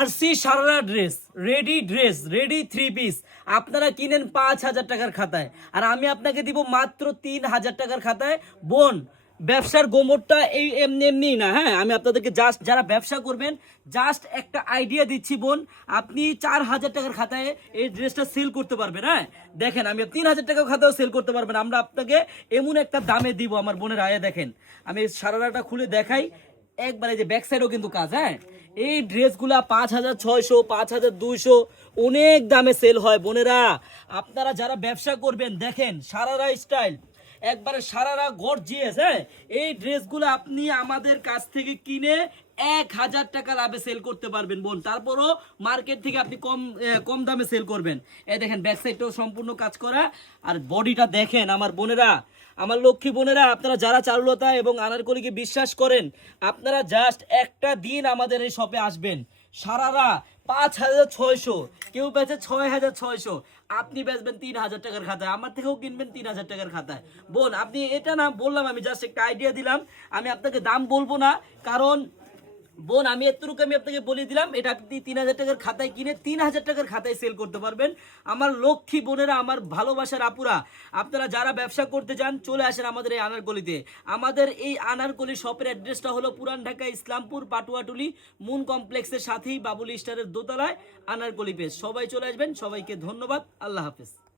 RC sharara dress, ready three piece আপনারা কিনেন 5,000 টাকার খাতায়, আর আমি আপনাকে দিব মাত্র 3,000 টাকার খাতায়। বোন, ব্যবসার গোমরটা এই এমনি এমনি না, হ্যাঁ আমি আপনাদেরকে জাস্ট যারা ব্যবসা করবেন জাস্ট একটা আইডিয়া দিচ্ছি বোন। আপনি 4,000 টাকার খাতায় এই ড্রেসটা সেল করতে পারবেন। হ্যাঁ দেখেন, আমি 3,000 টাকার খাতাও সেল করতে পারবেন। আমরা আপনাকে এমন একটা দামে দিব আমার বোনের আয়ে। দেখেন আমি সারারাটা খুলে দেখাই একবারে, যে ব্যাক সাইডও কিন্তু কাজ। হ্যাঁ এই ড্রেসগুলা 5,600, 5,200 অনেক দামে সেল হয় বোনেরা। আপনারা যারা ব্যবসা করবেন দেখেন সারারা স্টাইল, একবারে সারারা গর্জিয়াস। হ্যাঁ এই ড্রেসগুলো আপনি আমাদের কাছ থেকে কিনে 1,000 টাকা লাভে সেল করতে পারবেন বোন। তারপরও মার্কেট থেকে আপনি কম দামে সেল করবেন। এই দেখেন ব্যাক সাইডটাও সম্পূর্ণ কাজ করা, আর বডিটা দেখেন আমার বোনেরা, আমার লক্ষ্মী বোনেরা। আপনারা যারা চারুলতা এবং আনারকলিকে বিশ্বাস করেন, আপনারা জাস্ট একটা দিন আমাদের এই শপে আসবেন। সারারা 5,600, কেউ বেচে 6,600, আপনি বেচবেন 3,000 টাকার খাতায়, আমার থেকেও কিনবেন 3,000 টাকার খাতায়। বোন আপনি এটা না বললাম, আমি জাস্ট একটা আইডিয়া দিলাম, আমি আপনাকে দাম বলবো না। কারণ বোন আমি এতটুকু আমি আপনাকে বলে দিলাম, এটা আপনি 3,000 টাকার খাতায় কিনে 3,000 টাকার খাতায় সেল করতে পারবেন। আমার লক্ষ্মী বোনেরা, আমার ভালোবাসার আপুরা, আপনারা যারা ব্যবসা করতে চান চলে আসেন আমাদের এই আনারকলিতে। আমাদের এই আনারকলি শপের অ্যাড্রেসটা হলো পুরান ঢাকা ইসলামপুর পাটুয়াটুলি মুন কমপ্লেক্সের সাথেই বাবুল স্টারের দোতলায় আনারকলি পেজ। সবাই চলে আসবেন, সবাইকে ধন্যবাদ, আল্লাহ হাফেজ।